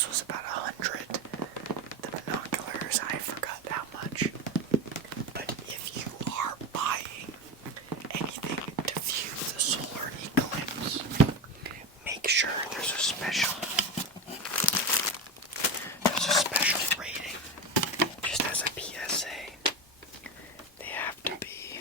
this was about 100. The binoculars, I forgot how much. But if you are buying anything to view the solar eclipse, make sure there's a special rating. Just as a PSA, they have to be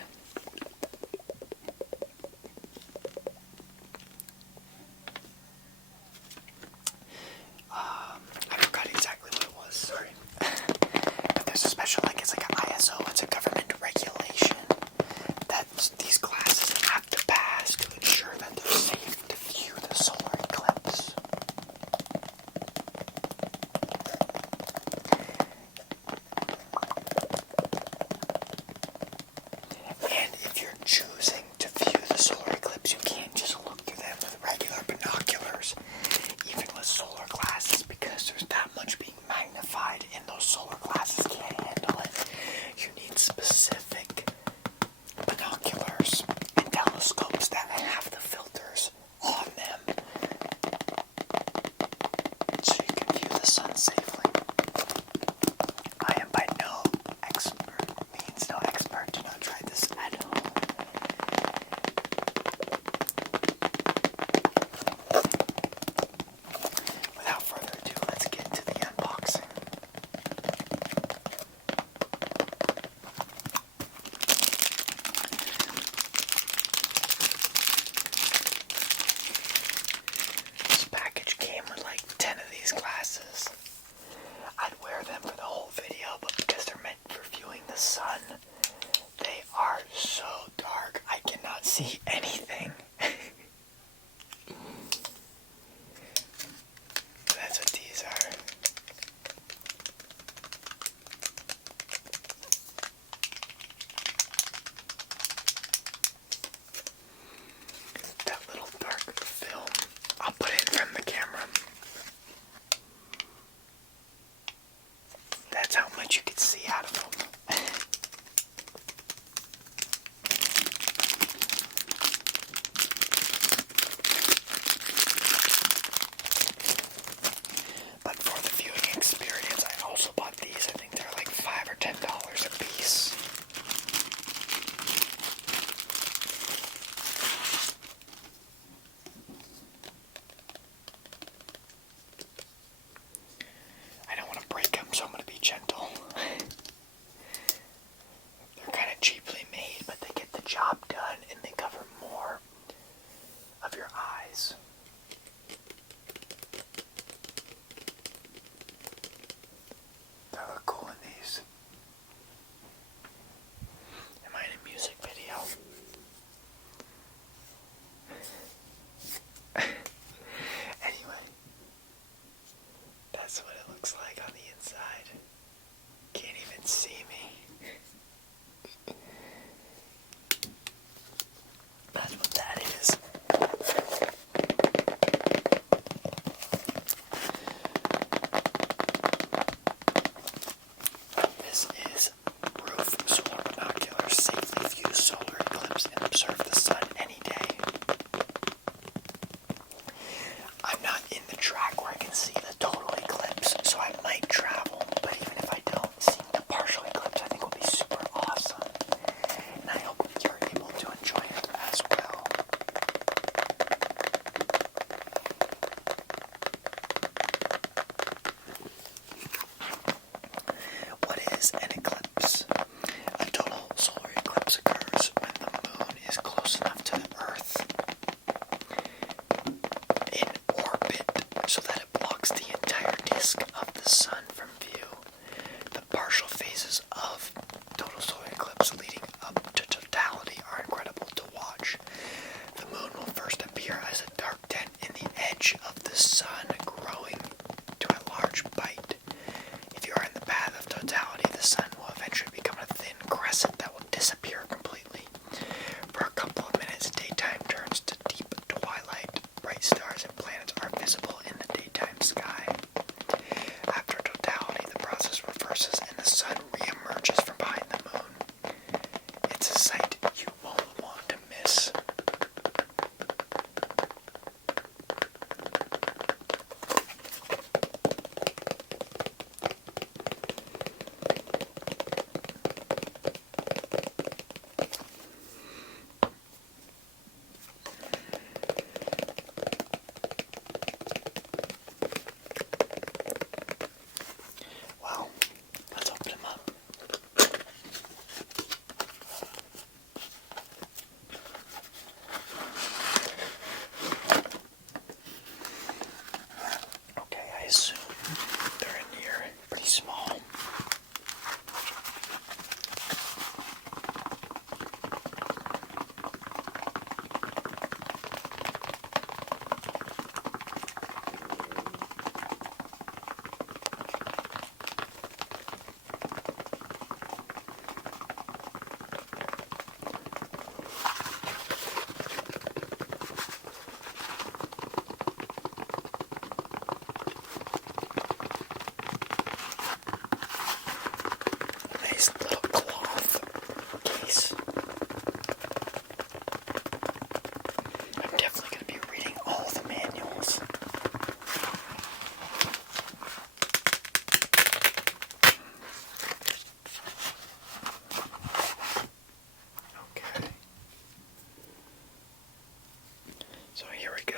So here we go.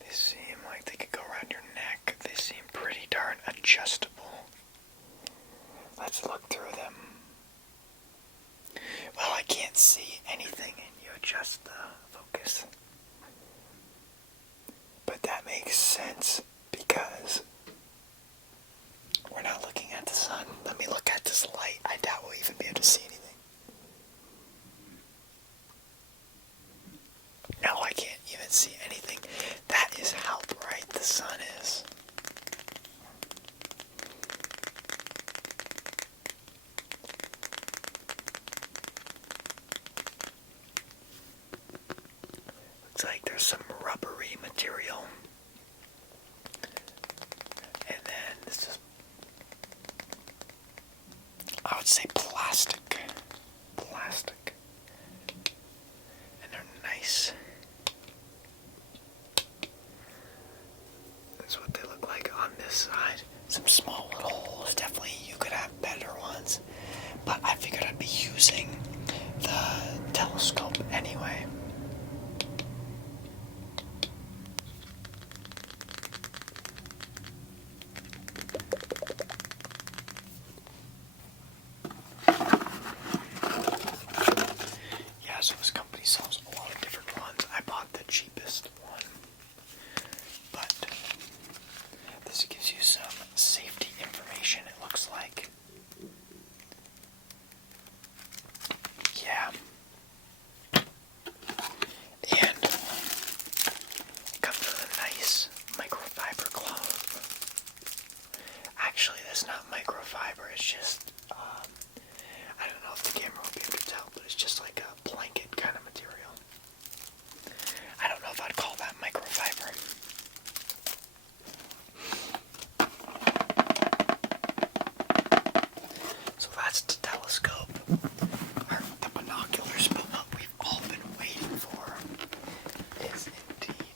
They seem like they could go around your neck. They seem pretty darn adjustable. Let's look through them. Well, I can't see anything, and you adjust the focus. But that makes sense because we're not looking at the sun. Let me look at this light. I doubt we'll even be able to see anything. No, I can't even see anything. That is how bright the sun is. Looks like there's some rubbery material. And then this is, I would say plastic. Plastic. And they're nice. That's what they look like on this side. Some small little holes. Definitely you could have better ones. But I figured I'd be using the telescope anyway. Yeah, so this company sells a lot of different ones. I bought the cheapest one. But this gives you some safety information, it looks like. Yeah. And it comes with a nice microfiber glove. Actually, that's not microfiber, it's just, I don't know if the camera will be able to tell, but it's just like a blanket kind of material. I don't know if I'd call that microfiber. So that's the telescope, or the binoculars, but what we've all been waiting for is indeed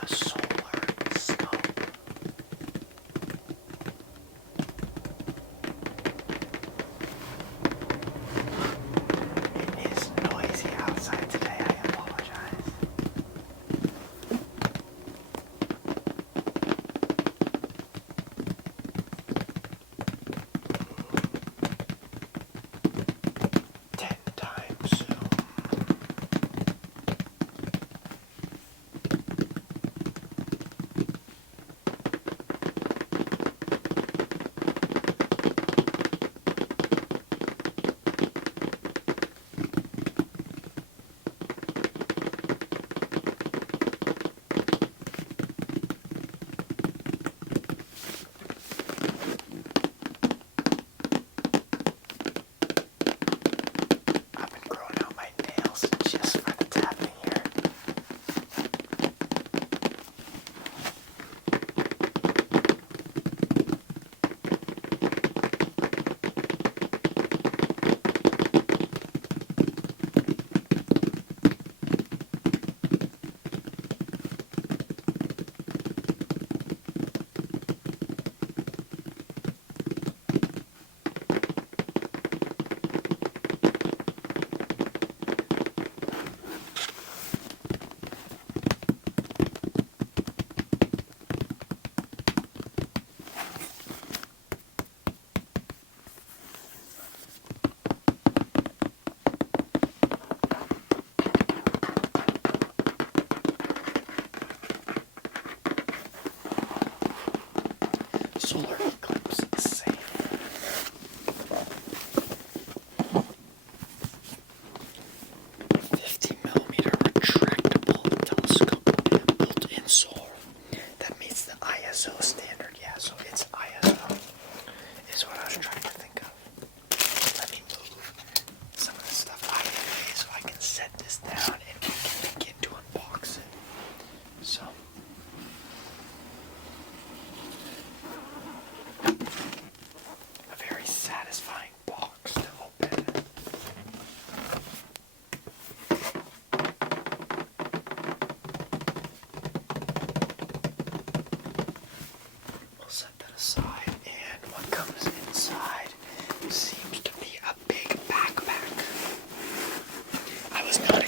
the solar scope. It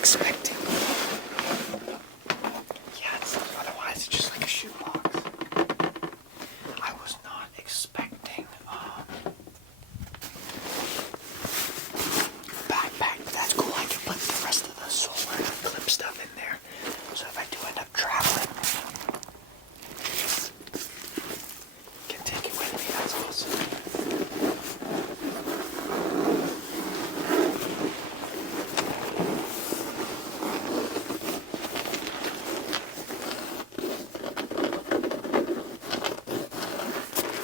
expecting. Yeah, otherwise it's just like a shoebox. I was not expecting backpack. That's cool. I can put the rest of the solar and Eclipse stuff in there. So if I do end up traveling, I can take it with me. That's awesome.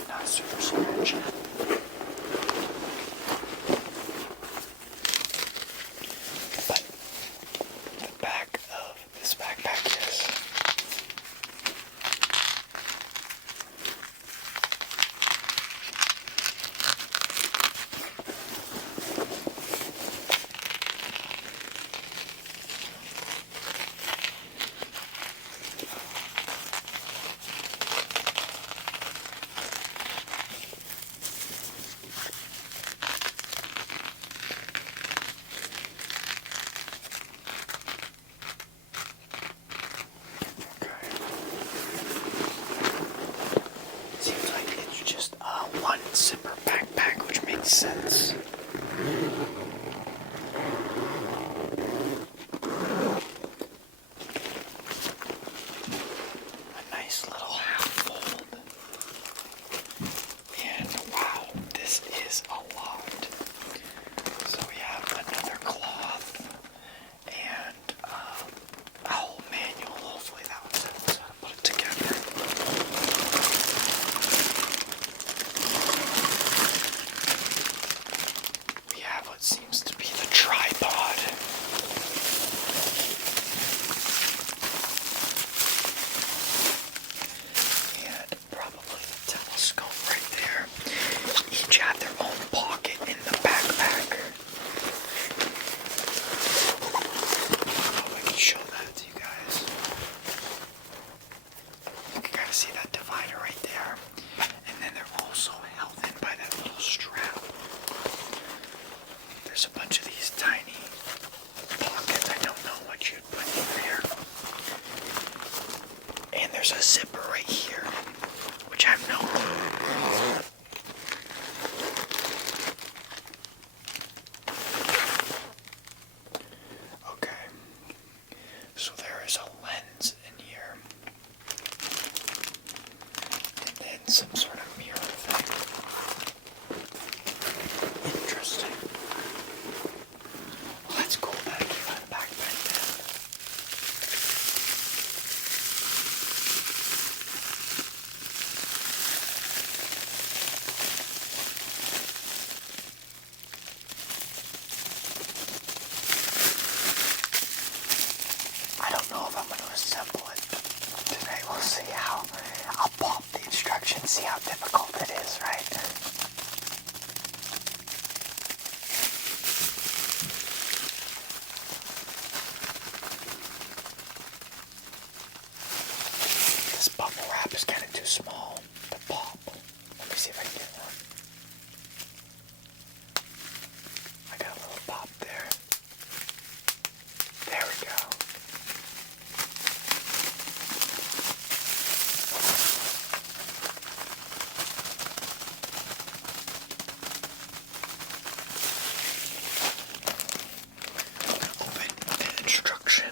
Not super storage. But the back of this backpack is seems like it's just one zipper backpack, which makes sense. A nice little half fold. And wow, this is a lot. So we have another cloth and a whole manual. Hopefully that was it. So I'll put it together. We have what seems to be the tripod. And probably the telescope right there. Each have their own pocket in the backpack. Oh, I can show that to you guys. You can kind of see that divider right there. And then they're also held in by that little strap. There's a bunch of these tiny pockets. I don't know what you'd put in there. And there's a zipper right here, which I have no clue. Okay, so there is a lens in here, and then some sort of mirror thing. Interesting. Well, that's cool that I came out of the backpack then. I don't know if I'm going to assemble it today. We'll see how. I'll pop the instructions, see how difficult it is, right? This bubble wrap is kind of too small to pop. Let me see if I can get one. I got a little pop there. There we go. Open the instruction.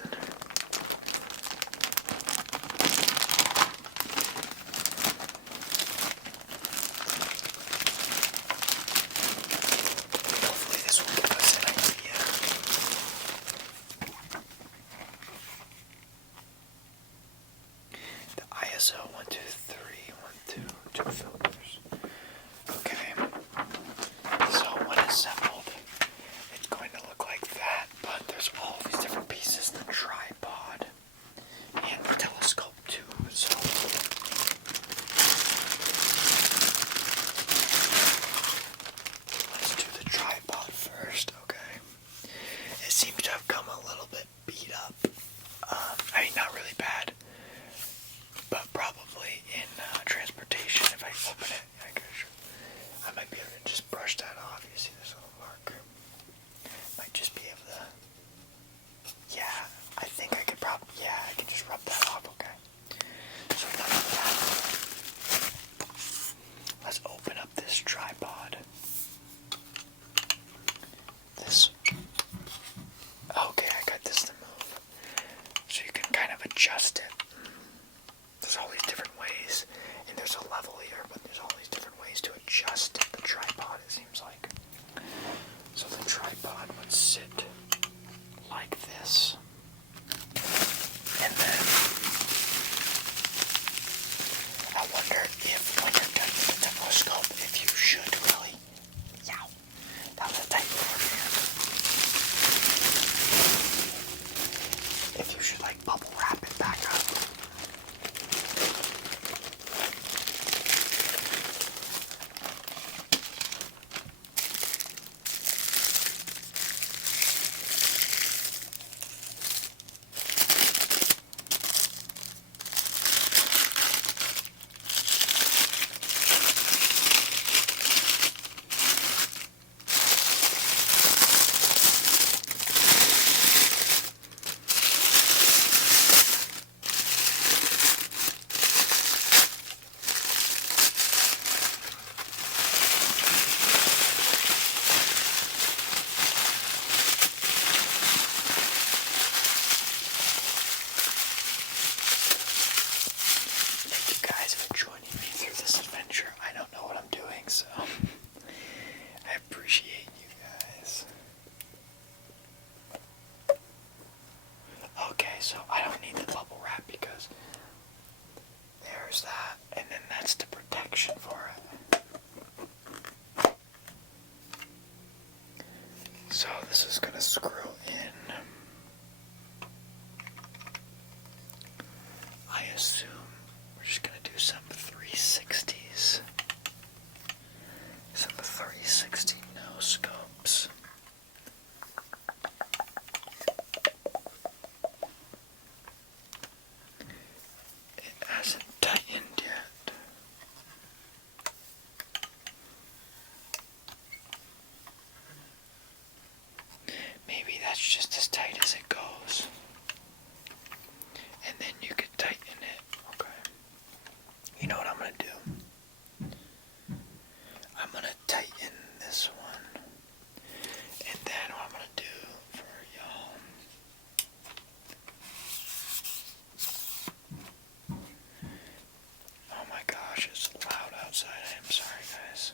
Hopefully this will give us an idea. The ISO 123, 2 filters. Okay. So when assembled, it's going to look like that, but there's all these different pieces, the tripod and the telescope too. So let's do the tripod first, okay? It seems to have come a little bit beat up. I mean, not really bad, but probably in transportation, if I because there's that, and then that's the protection for it. So this is going to screw in. I assume we're just going to do some 360s. Some 360 no scopes. It hasn't tightened yet. Maybe that's just as tight as it goes. And then you could tighten it. Okay. You know what I'm going to do? I'm going to tighten this one. And then what I'm going to do for y'all. Oh my gosh, it's loud outside. I am sorry, guys.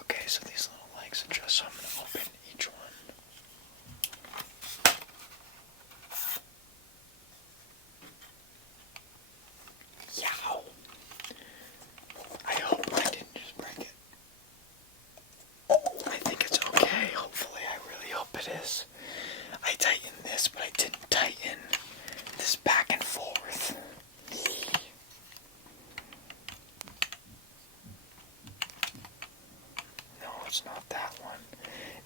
Okay, so these little legs adjust, so I'm going to open each one. Yow! I hope I didn't just break it. I think it's okay, hopefully. I really hope it is. I tightened this, but I didn't tighten this back and forth. No, it's not that one.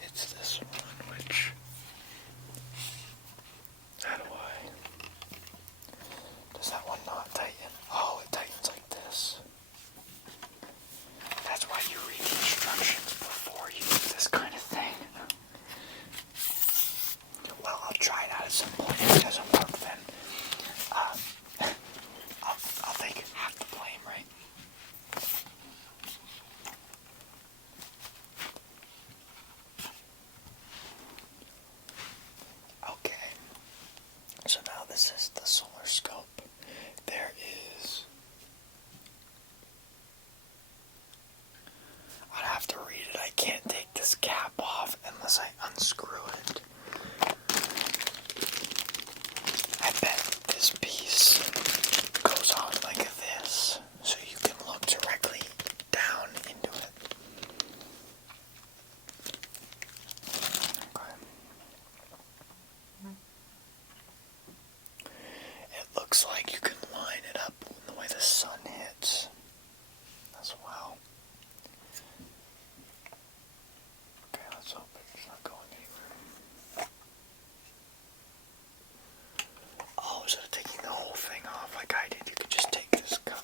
It's this one, which... How do I... Does that one not tighten? Oh, it tightens like this. That's why you read the instructions before you do this kind of thing. Well, I'll try it out at some point. If it doesn't work, then I'll take half the blame, right? Okay. So now this is the solar scope. There is... I'd have to read it. I can't take this cap off unless I unscrew it. I bet this piece goes on like this, so you can look directly down into it. Okay. It looks like you can line it up the way the sun hits as well. Okay, let's hope it's not going anywhere. Oh, instead of taking the whole thing off like I did, you could just take this cover.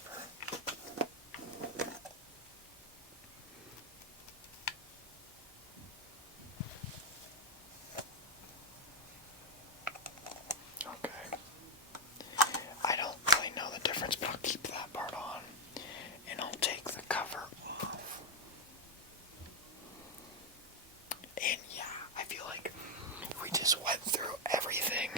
Okay. I don't really know the difference, but I'll keep that part on. And I'll take the cover off. And yeah, I feel like we just went through everything.